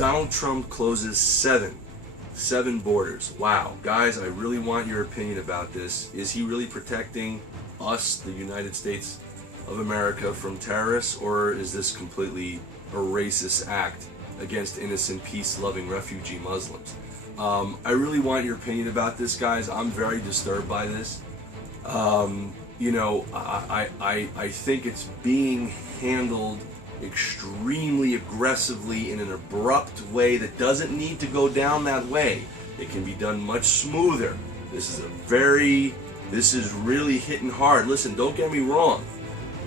Donald Trump closes seven borders. Wow, guys, I really want your opinion about this. Is he really protecting us, the United States of America, from terrorists, or is this completely a racist act against innocent, peace-loving refugee Muslims? I really want your opinion about this, guys. I'm very disturbed by this. You know, I think it's being handled extremely aggressively in an abrupt way that doesn't need to go down that way. It can be done much smoother. This is really hitting hard. Listen, don't get me wrong.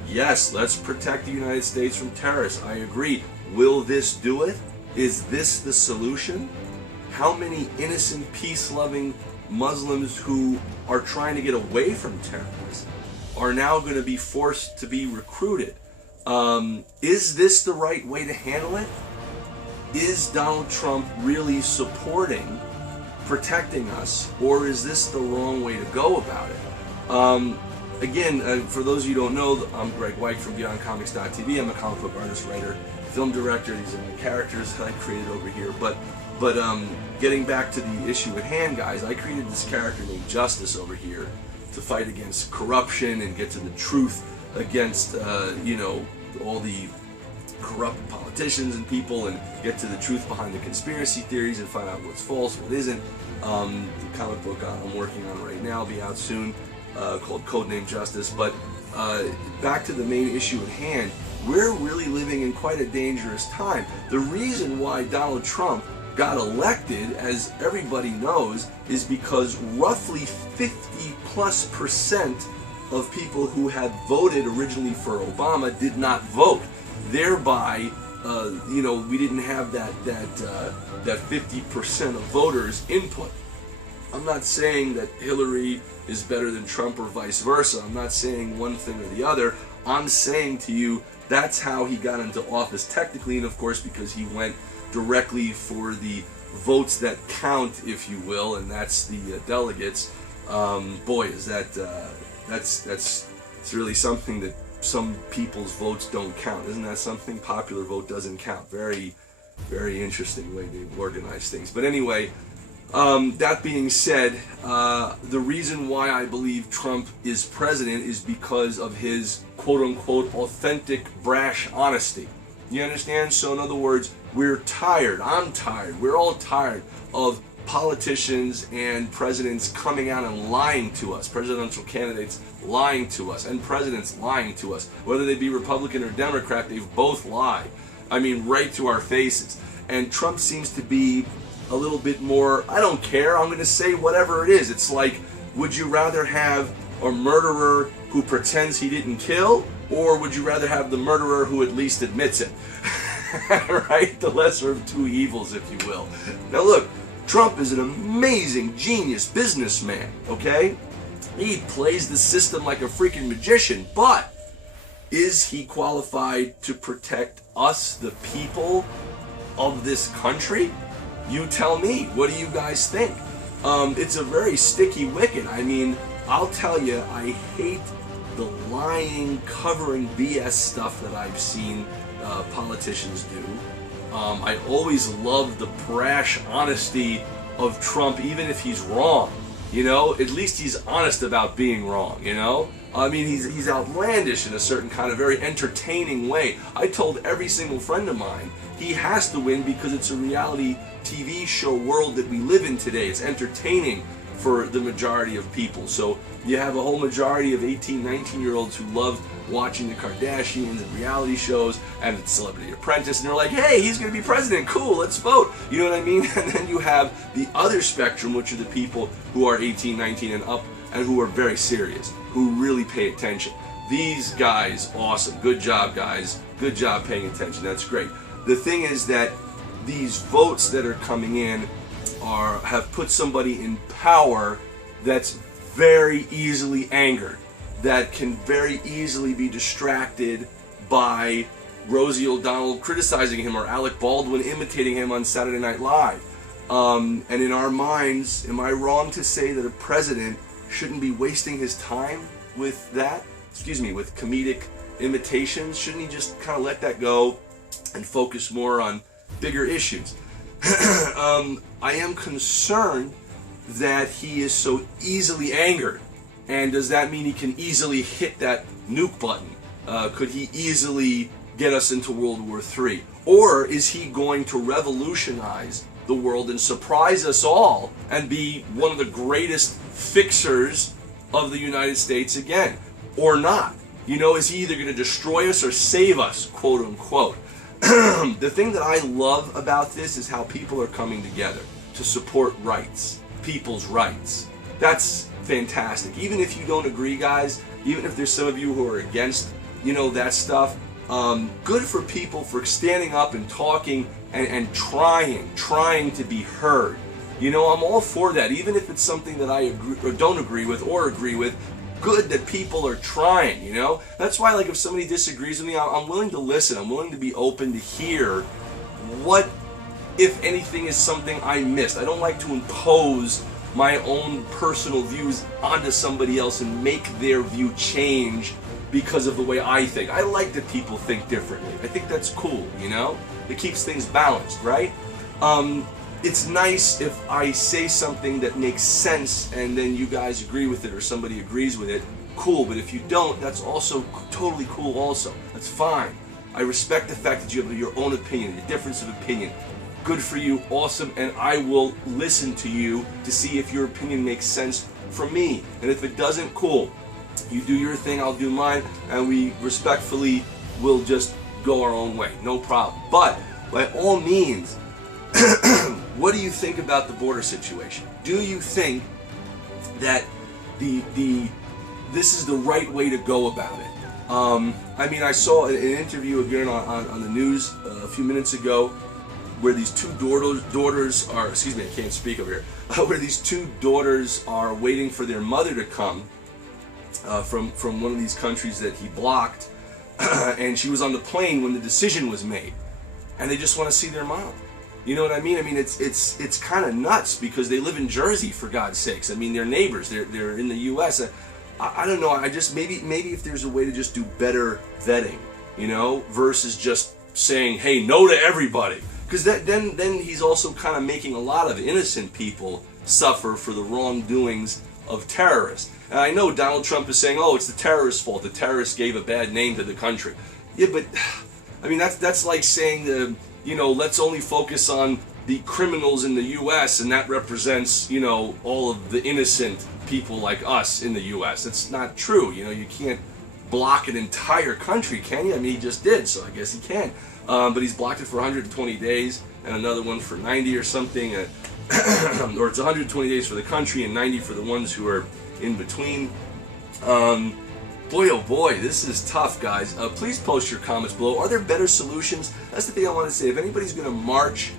Yes, let's protect the United States from terrorists. I agree. Will this do it? Is this the solution? How many innocent, peace-loving Muslims who are trying to get away from terrorists are now going to be forced to be recruited? Is this the right way to handle it? Is Donald Trump really supporting protecting us, or is this the wrong way to go about it? Again, for those of you who don't know, I'm Greg White from BeyondComics.tv. I'm a comic book artist, writer, film director. These are my characters that I created over here. But getting back to the issue at hand, guys, I created this character named Justice over here to fight against corruption and get to the truth against, you know, all the corrupt politicians and people, and get to the truth behind the conspiracy theories and find out what's false, what isn't. The comic book I'm working on right now will be out soon, called Codename Justice. But back to the main issue at hand, we're really living in quite a dangerous time. The reason why Donald Trump got elected, as everybody knows, is because roughly 50+% of people who had voted originally for Obama did not vote. Thereby, you know, we didn't have that 50% of voters input. I'm not saying that Hillary is better than Trump or vice versa. I'm not saying one thing or the other. I'm saying to you, that's how he got into office technically, and of course because he went directly for the votes that count, if you will, and that's the delegates. Boy, is that's really something that some people's votes don't count. Isn't that something? Popular vote doesn't count. Very, very interesting way to organize things. But anyway, that being said, the reason why I believe Trump is president is because of his quote-unquote authentic, brash honesty. You understand? So in other words, we're tired, I'm tired, we're all tired of politicians and presidents coming out and lying to us, presidential candidates lying to us, and presidents lying to us. Whether they be Republican or Democrat, they've both lied. I mean, right to our faces. And Trump seems to be a little bit more, I don't care, I'm going to say whatever it is. It's like, would you rather have a murderer who pretends he didn't kill, or would you rather have the murderer who at least admits it? Right? The lesser of two evils, if you will. Now look, Trump is an amazing, genius businessman, okay? He plays the system like a freaking magician, but is he qualified to protect us, the people of this country? You tell me. What do you guys think? It's a very sticky wicket. I mean, I'll tell you, I hate the lying, covering BS stuff that I've seen politicians do. I always love the brash honesty of Trump, even if he's wrong. You know, at least he's honest about being wrong, you know? I mean, he's outlandish in a certain kind of very entertaining way. I told every single friend of mine, he has to win because it's a reality TV show world that we live in today. It's entertaining for the majority of people. So you have a whole majority of 18, 19-year-olds who love watching the Kardashians and reality shows and Celebrity Apprentice, and they're like, hey, he's going to be president, cool, let's vote. You know what I mean? And then you have the other spectrum, which are the people who are 18, 19 and up, and who are very serious, who really pay attention. These guys, awesome. Good job, guys. Good job paying attention. That's great. The thing is that these votes that are coming in have put somebody in power that's very easily angered, that can very easily be distracted by Rosie O'Donnell criticizing him or Alec Baldwin imitating him on Saturday Night Live. And in our minds, am I wrong to say that a president shouldn't be wasting his time with that? Excuse me, with comedic imitations? Shouldn't he just kind of let that go and focus more on bigger issues. I am concerned that he is so easily angered. And does that mean he can easily hit that nuke button? Could he easily get us into World War III? Or is he going to revolutionize the world and surprise us all and be one of the greatest fixers of the United States again? Or not? You know, is he either going to destroy us or save us, quote unquote? The thing that I love about this is how people are coming together to support rights, people's rights. That's fantastic. Even if you don't agree, guys, even if there's some of you who are against, you know, that stuff, good for people for standing up and talking and trying to be heard. You know, I'm all for that, even if it's something that I agree or don't agree with or agree with. Good that people are trying, you know? That's why, like, if somebody disagrees with me, I'm willing to listen. I'm willing to be open to hear what, if anything, is something I missed. I don't like to impose my own personal views onto somebody else and make their view change because of the way I think. I like that people think differently. I think that's cool, you know? It keeps things balanced, right? It's nice if I say something that makes sense and then you guys agree with it or somebody agrees with it. Cool, but if you don't, that's also totally cool also. That's fine. I respect the fact that you have your own opinion, your difference of opinion. Good for you, awesome, and I will listen to you to see if your opinion makes sense for me. And if it doesn't, cool. You do your thing, I'll do mine, and we respectfully will just go our own way. No problem. But by all means, what do you think about the border situation? Do you think that this is the right way to go about it? I mean, I saw an interview again on the news a few minutes ago where these two daughters are, excuse me, I can't speak over here, where these two daughters are waiting for their mother to come from one of these countries that he blocked, and she was on the plane when the decision was made, and they just want to see their mom. You know what I mean? I mean, it's kind of nuts because they live in Jersey, for God's sakes. I mean, they're neighbors. They're in the U.S. I don't know. I just maybe if there's a way to just do better vetting, you know, versus just saying, hey, no to everybody. Because then he's also kind of making a lot of innocent people suffer for the wrongdoings of terrorists. And I know Donald Trump is saying, oh, it's the terrorists' fault. The terrorists gave a bad name to the country. Yeah, but I mean, that's like saying you know, let's only focus on the criminals in the U.S. and that represents, you know, all of the innocent people like us in the U.S. It's not true. You know, you can't block an entire country, can you? I mean, he just did, so I guess he can. But he's blocked it for 120 days and another one for 90 or something. Or it's 120 days for the country and 90 for the ones who are in between. Boy, oh boy, this is tough, guys. Please post your comments below. Are there better solutions? That's the thing I want to say. If anybody's going to march,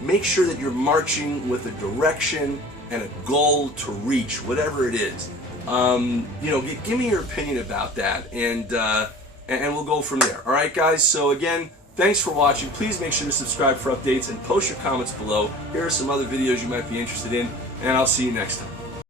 make sure that you're marching with a direction and a goal to reach, whatever it is. You know, give me your opinion about that, and we'll go from there. All right, guys? So again, thanks for watching. Please make sure to subscribe for updates and post your comments below. Here are some other videos you might be interested in, and I'll see you next time.